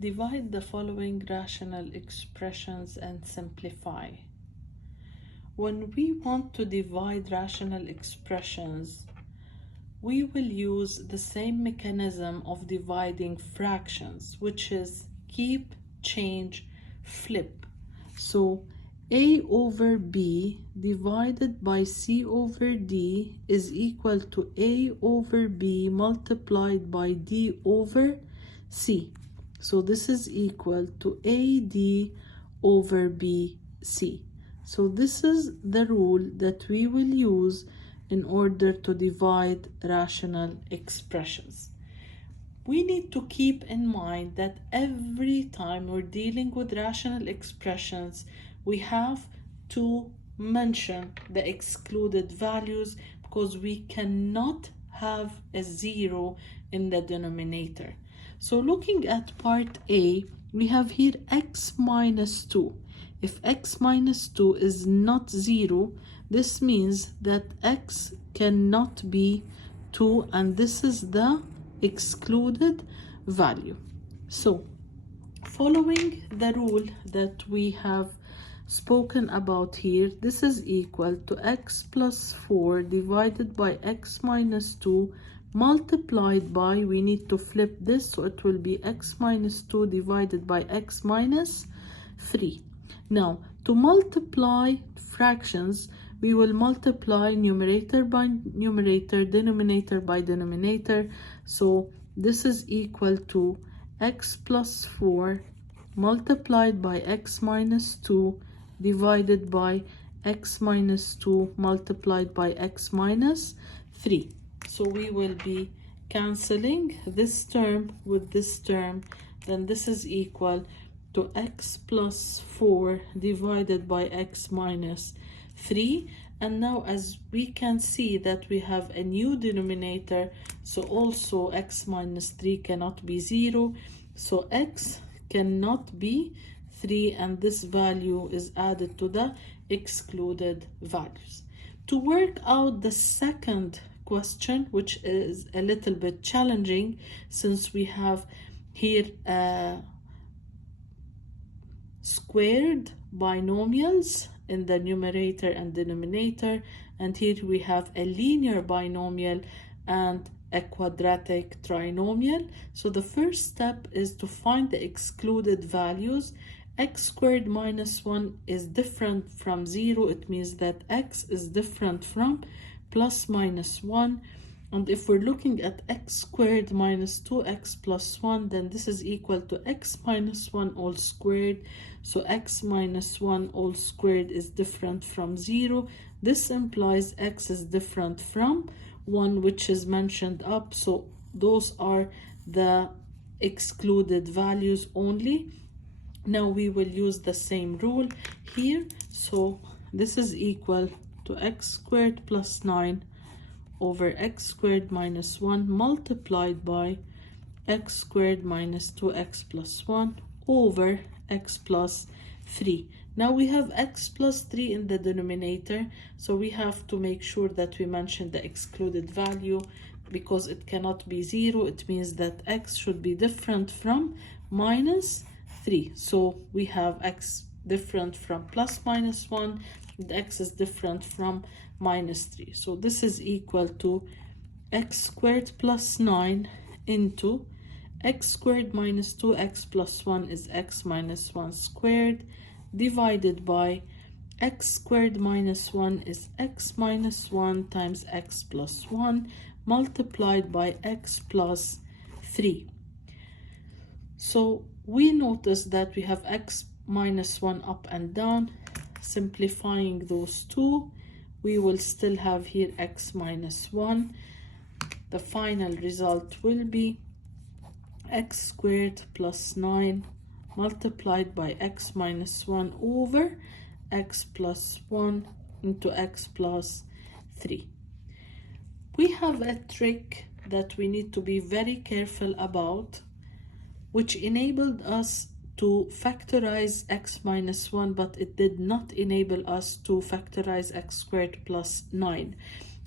Divide the following rational expressions and simplify. When we want to divide rational expressions, we will use the same mechanism of dividing fractions, which is keep, change, flip. So A over B divided by C over D is equal to A over B multiplied by D over C. So this is equal to AD over BC. So this is the rule that we will use in order to divide rational expressions. We need to keep in mind that every time we're dealing with rational expressions, we have to mention the excluded values because we cannot have a zero in the denominator. So looking at part A, we have here x minus 2. If x minus 2 is not 0, this means that x cannot be 2, and this is the excluded value. So following the rule that we have spoken about here, this is equal to x plus 4 divided by x minus 2 multiplied by, we need to flip this, so it will be x minus 2 divided by x minus 3. Now, to multiply fractions, we will multiply numerator by numerator, denominator by denominator. So this is equal to x plus 4 multiplied by x minus 2 divided by x minus 2 multiplied by x minus 3. So we will be cancelling this term with this term, then this is equal to x plus 4 divided by x minus 3. And now as we can see that we have a new denominator, so also x minus 3 cannot be 0, so x cannot be 3, and this value is added to the excluded values. To work out the second question, which is a little bit challenging since we have here squared binomials in the numerator and denominator, and here we have a linear binomial and a quadratic trinomial. So the first step is to find the excluded values. X squared minus 1 is different from 0. It means that x is different from plus minus 1. And if we're looking at x squared minus 2x plus 1, then this is equal to x minus 1 all squared. So x minus 1 all squared is different from 0. This implies x is different from 1, which is mentioned up. So those are the excluded values only. Now we will use the same rule here. So this is equal to x squared plus 9 over x squared minus 1 multiplied by x squared minus 2x plus 1 over x plus 3. Now we have x plus 3 in the denominator, so we have to make sure that we mention the excluded value because it cannot be 0. It means that x should be different from minus 3. So we have x different from plus minus 1, and x is different from minus 3. So this is equal to x squared plus 9 into x squared minus 2x plus 1 is x minus 1 squared divided by x squared minus 1 is x minus 1 times x plus 1 multiplied by x plus 3. So we notice that we have x minus 1 up and down. Simplifying those two, we will still have here x minus 1. The final result will be x squared plus 9 multiplied by x minus 1 over x plus 1 into x plus 3. We have a trick that we need to be very careful about, which enabled us to factorize x minus 1, but it did not enable us to factorize x squared plus 9.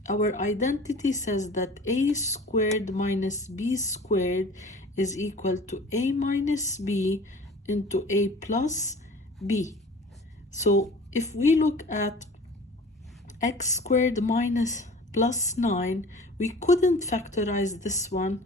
Our identity says that a squared minus b squared is equal to a minus b into a plus b. So if we look at x squared minus plus 9, we couldn't factorize this one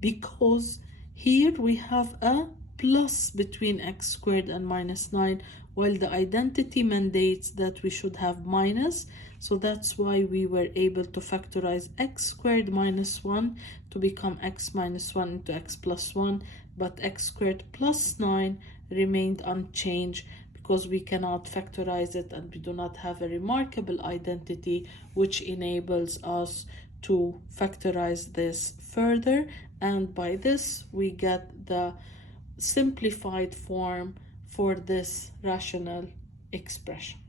because here we have a plus between x squared and minus 9, while the identity mandates that we should have minus. So that's why we were able to factorize x squared minus 1 to become x minus 1 into x plus 1, but x squared plus 9 remained unchanged because we cannot factorize it and we do not have a remarkable identity which enables us to factorize this further, and by this we get the simplified form for this rational expression.